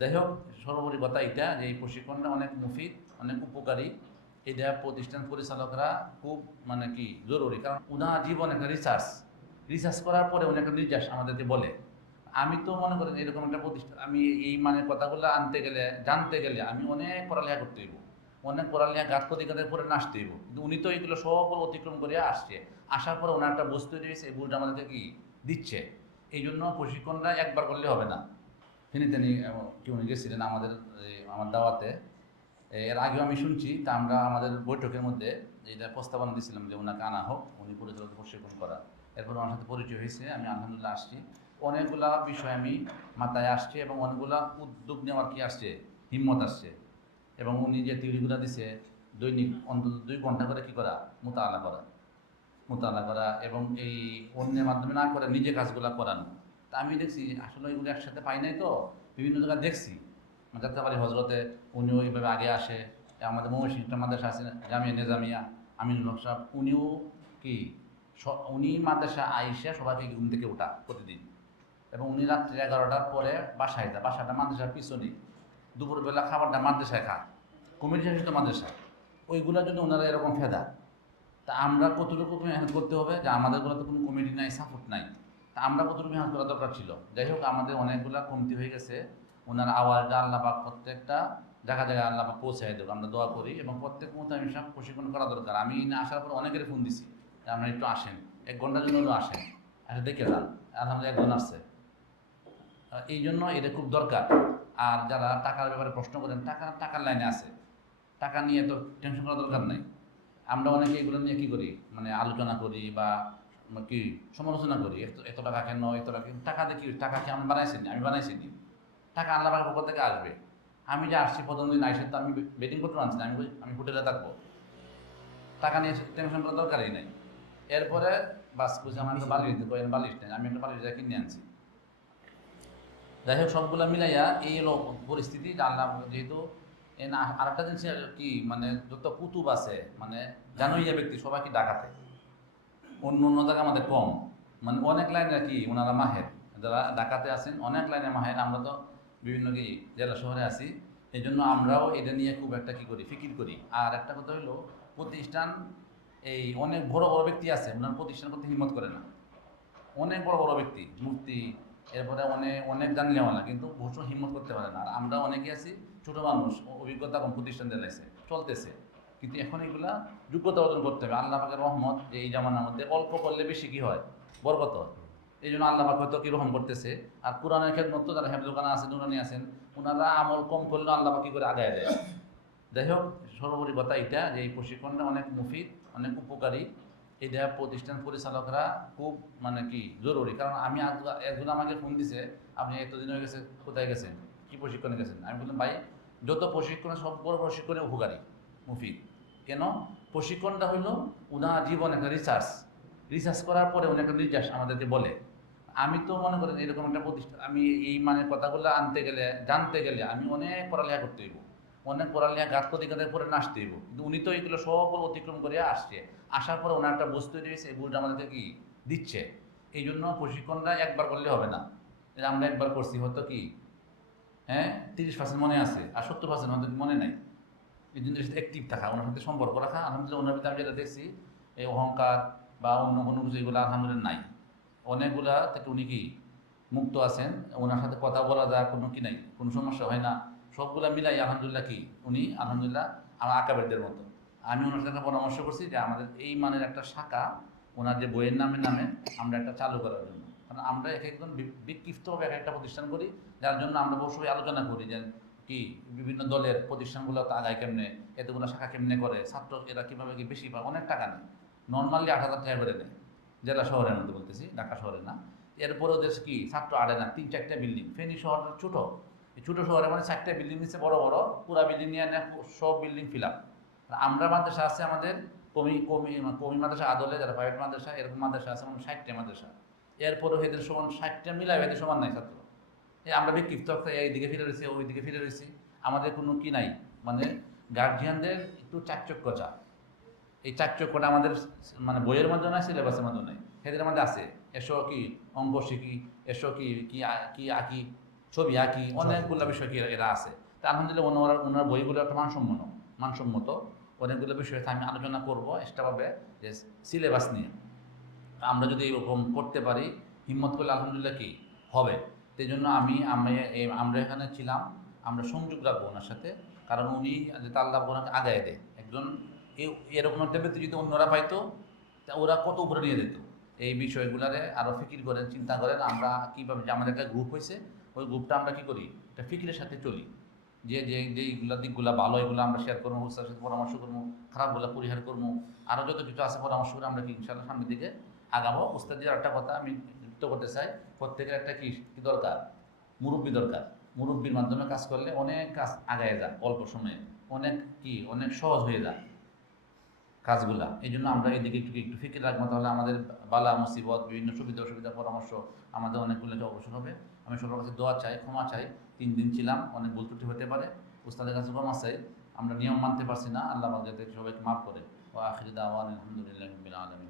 যাই হোক সর্বোপরি কথা এটা যে এই প্রশিক্ষণটা অনেক মুফিদ, অনেক উপকারী। এটা প্রতিষ্ঠান পরিচালকরা খুব মানে কি জরুরি। কারণ উনার জীবন একটা রিসার্চ রিসার্চ করার পরে উনি একটা নির্যাস আমাদেরকে বলে। আমি তো মনে করেন এরকম একটা প্রতিষ্ঠান, আমি এই মানে কথাগুলো আনতে গেলে, জানতে গেলে আমি অনেক পড়ালেখা করতে হইব। অনেক পড়ালেখা গাছ প্রতিঘাতের পরে নাচতে হইব। কিন্তু উনি তো এইগুলো সব অতিক্রম করে আসছে। আসার পরে ওনার একটা বস্তু দিয়েছে এই বুঝটা আমাদেরকে কি দিচ্ছে? এই জন্য প্রশিক্ষণটা একবার করলে হবে না। তিনি কি উনি গেছিলেন আমাদের আমার দাওয়াতে। এর আগেও আমি শুনছি, তা আমরা আমাদের বৈঠকের মধ্যে এটা প্রস্তাবনা দিয়েছিলাম যে ওনাকে আনা হোক, উনি পরিচালক প্রশিক্ষণ করা। এরপর আমার সাথে পরিচয় হয়েছে, আমি আলহামদুলিল্লাহ আসছি। অনেকগুলা বিষয় আমি মাথায় আসছে এবং অনেকগুলা উদ্যোগ নেওয়ার কি আসছে, হিম্মত আসছে। এবং উনি যে থিওরিগুলো দিছে, দৈনিক অন্তত দুই ঘণ্টা করে কি করা? মোতালা করা। মোতালা করা এবং এই অন্যের মাধ্যমে না করে নিজে কাজগুলো করানো। তা আমি দেখছি, আসলে এগুলো একসাথে পাই নাই তো, বিভিন্ন জায়গায় দেখছি। যাত্রাবাড়ি হজরতে উনিও এইভাবে আগে আসে। আমাদের মৌসিংটা মাদ্রাসা আছে, জামিয়া নেজামিয়া আমিনুল হক সাহেব, উনিও কি উনি মাদ্রাসা আইসা সবাইকে ঘুম থেকে ওঠা প্রতিদিন। এবং উনি রাত্রি এগারোটার পরে বাসায় যায়। বাসাটা মাদ্রাসার পিছনে। দুপুরবেলা খাবারটা মাদ্রাসায় খা কমিটি শাসিত মাদ্রাসা ওইগুলোর জন্য ওনারা এরকম ফেদা। তা আমরা কতটুকু করতে হবে? যে আমাদেরগুলোতে কোনো কমিটি নাই সাপোর্ট নাই। তা আমরা কতটুকু মেহনত করা দরকার ছিল। যাই হোক, আমাদের অনেকগুলা কমতি হয়ে গেছে। ওনার আওয়াজটা আল্লাহ পাক প্রত্যেকটা জায়গা জায়গায় আল্লাহ পাক পৌঁছাই দেবো। আমরা দোয়া করি এবং প্রত্যেক মতো আমি সব প্রশিক্ষণ করা দরকার। আমি না আসার পর অনেকের ফোন দিছি আপনারা একটু আসেন। এক ঘণ্টার জন্য আসেন। এসে দেখে যান। আলহামদুলিল্লাহ একজন আসছে। এই জন্য এটা খুব দরকার। আর যারা টাকার ব্যাপারে প্রশ্ন করেন, টাকা, টাকার লাইনে আছে। টাকা নিয়ে তো টেনশন করার দরকার নাই। আমরা অনেকে এগুলো নিয়ে কী করি? মানে আলোচনা করি বা কি সমালোচনা করি, এত টাকা কেন? এত টাকা? টাকা কি টাকা কি আমি বানাইছি? আমি বানাইছি নি টাকা আল্লাহ পক্ষ থেকে আসবে। আমি যে আসছি, প্রথম দিন আইসে তো আমি বেটিং করতে আনছি না। আমি আমি হোটেলে থাকব। টাকা নিয়ে টেনশন করার দরকারই নাই। এরপরে বাস বুঝে আমার একটা বালিশ দিতে কয়েন বালিশ নেই আমি একটা বালিশ কিনে আনছি। যাই হোক, সবগুলো মিলাইয়া এই হলো পরিস্থিতি। আল্লাহ যেহেতু, এ না, আরেকটা জিনিস কি মানে যত কুতুব আছে মানে জানোইয়া ব্যক্তি, সবাই কি ডাকাতে অন্য অন্য জায়গায় আমাদের কম। মানে অনেক লাইনে কি ওনারা মাহের। যারা ডাকাতে আছেন, অনেক লাইনে মাহের। আমরা তো বিভিন্ন কি জেলা শহরে আছি। এই জন্য আমরাও এটা নিয়ে খুব একটা কি করি, ফিকির করি। আর একটা কথা হলো প্রতিষ্ঠান এই অনেক বড় বড় ব্যক্তি আছে, ওনার প্রতিষ্ঠান করতে হিম্মত করে না। অনেক বড় বড় ব্যক্তি, মূর্তি, এরপরে অনেক অনেক জানলেওয়ালা, কিন্তু ভূষণ হিম্মত করতে পারে না। আর আমরা অনেকে আছি, ছোটো মানুষ, অভিজ্ঞতা কম প্রতিষ্ঠান দিলাইছে, চলতেছে। কিন্তু এখন এগুলা যোগ্যতা অর্জন করতে হবে। আল্লাহ পাকের রহমত যে এই জামানার মধ্যে অল্প করলে বেশি কি হয়? বরকত এই জন্য আল্লাহ পাক হয়তো কি রহম করতেছে। আর কোরআনের খেদমত যারা হেফজুল খানা আছেন উনানি আছেন ওনারা আমল কম করলেও আল্লাহ পাক কি করে আগায় দেয়? যাই হোক, সর্বোপরি কথা এটা যে এই প্রশিক্ষণটা অনেক মুফিদ, অনেক উপকারী। এটা প্রতিষ্ঠান পরিচালকরা খুব মানে কি জরুরি। কারণ আমি একজন আমাকে ফোন দিছে, আপনি এতদিন হয়ে গেছে, কোথায় গেছেন? কী প্রশিক্ষণে গেছেন? আমি বললাম, ভাই, যত প্রশিক্ষণে সব বড় প্রশিক্ষণে উপকারী, মুফিদ। কেন? প্রশিক্ষণটা হইল উনার জীবন একটা রিসার্চ রিসার্চ করার পরে উনি একটা নির্যাস আমাদেরকে বলে। আমি তো মনে করেন এরকম একটা প্রতিষ্ঠান আমি এই মানে কথাগুলো আনতে গেলে, জানতে গেলে আমি অনেক পড়ালেখা করতে হইব। অনেক পড়ালেখা প্রতিঘাতের পরে নাচতে হইব। কিন্তু উনি তো এগুলো সব অতিক্রম করে আসছে। আসার পরে ওনার একটা বস্তু দিয়েছে, এই বুঝটা আমাদেরকে কি? দিচ্ছে। এই জন্য প্রশিক্ষণটা একবার করলে হবে না। আমরা একবার করছি, হয়তো কি? হ্যাঁ? তিরিশ পার্সেন্ট মনে আছে, আর সত্তর পার্সেন্ট হয়তো মনে নাই। এই জন্য অ্যাক্টিভ থাকা, ওনার সাথে সম্পর্ক রাখা, আলহামদুলিল্লাহ ওনার ভিতরে আমি যেটা দেখছি, এই অহংকার বা অন্য কোনো কিছু, এগুলো আলহামদুলিল্লাহ নাই। অনেকগুলা থেকে উনি কি মুক্ত আছেন, ওনার সাথে কথা বলা যায়, কোনো কি নাই, কোনো সমস্যা হয় না। সবগুলা মিলাই আলহামদুলিল্লাহ কি? উনি আলহামদুলিল্লাহ আমার আকাবেরদের মতো। আমি ওনার সাথে পরামর্শ করছি যে আমাদের এই মানের একটা শাখা, ওনার যে বইয়ের নামে নামে আমরা একটা চালু করার জন্য। কারণ আমরা এক একজন বিক্ষিপ্তভাবে এক একটা প্রতিষ্ঠান করি, যার জন্য আমরা বসে আলোচনা করি যে কি বিভিন্ন দলের প্রতিষ্ঠানগুলো আগায় কেমনে, এতগুলো শাখা কেমনে করে, ছাত্র এরা কীভাবে কি বেশি পায়? অনেক টাকা নেয়। নর্মালি আট হাজার টাকা করে নেয়। জেলা শহরের মধ্যে বলতেছি, ঢাকা শহরে না। এরপরে ওদের কি, ছাত্র আড়ে না, তিন চারটা বিল্ডিং ফেনী শহরটা ছোটো। ছোটো শহরে মানে চারটা বিল্ডিং নিচ্ছে বড় বড়, পুরা বিল্ডিং নিয়ে সব বিল্ডিং ফিল আপ আমরা মাদ্রাসা আছে আমাদের কমি কমি কমি মাদ্রাসা, আদলে যারা প্রাইভেট মাদ্রাসা, এরকম মাদ্রাসা আছে মানে ষাটটা মাদ্রাসা। এরপরও এদের সমান ষাটটা মিলাই এদের সমান নাই ছাত্র। আমরা বিক্ষিপ্ত এইদিকে ফিরে রয়েছি ওইদিকে ফিরে রয়েছি আমাদের কোনো কি নাই। মানে গার্জিয়ানদের একটু চাকচক্য চা এই চাকচক্যটা আমাদের মানে বইয়ের মধ্যে নাই সিলেবাসের মধ্যে নাই। এদের মধ্যে আছে এসো কি অঙ্ক শিখি এসো কি কি কি আঁকি ছবি আঁকি অনেকগুলো বিষয় কি এরা আছে। তা আলহামদুলিল্লাহ ওনার ওনার বইগুলো একটা মানসম্মত মানসম্মত। অনেকগুলো বিষয়ে আমি আলোচনা করব এক্সট্রাভাবে যে সিলেবাস নিয়ে। আমরা যদি এরকম করতে পারি হিম্মত করলে আলহামদুলিল্লাহ কি? হবে। সেই জন্য আমি আমি আমরা এখানে ছিলাম, আমরা সংযোগ রাখব ওনার সাথে। কারণ উনি যাতে আল্লাহ ওনাকে আগায় দেয়। একজন এরকম একটা ব্যক্তি যদি অন্যরা পাইতো, তা ওরা কত উপরে নিয়ে যেত। এই বিষয়গুলারে আরও ফিকির করেন, চিন্তা করেন, আমরা কীভাবে যে আমাদের একটা গ্রুপ হয়েছে ওই গ্রুপটা আমরা কী করি? একটা ফিকিরের সাথে চলি। যে যে যেইগুলো দিকগুলো ভালো, এগুলো আমরা শেয়ার করব উস্তাদের সাথে পরামর্শ করব, খারাপগুলো পরিহার করব আরও যত কিছু আছে পরামর্শ করে আমরা কি ইনশাল্লাহ সামনের দিকে আগাবো। উস্তাদের একটা কথা, আমি যুক্ত করতে চাই প্রত্যেকের একটা কি দরকার? মুরব্বী দরকার। মুরব্বীর মাধ্যমে কাজ করলে অনেক কাজ আগায় যায়, অল্প সময়ে। অনেক কি, অনেক সহজ হয়ে যায় কাজগুলা। এই জন্য আমরা এদিকে একটু একটু ফিকির রাখব, তাহলে আমাদের বালা, মুসিবত, বিভিন্ন সুবিধা অসুবিধা পরামর্শ আমাদের অনেকগুলো অবসর হবে। আমি সবার কাছে দোয়া চাই, ক্ষমা চাই। তিন দিন ছিলাম, অনেক ভুল ত্রুটি হতে পারে। উস্তাদের কাছে ক্ষমা চাই। আমরা নিয়ম মানতে পারছি না, আল্লাহ যাতে সবাইকে মাফ করে। ও আখিরি দাওয়ান আলহামদুলিল্লাহ আলমিন।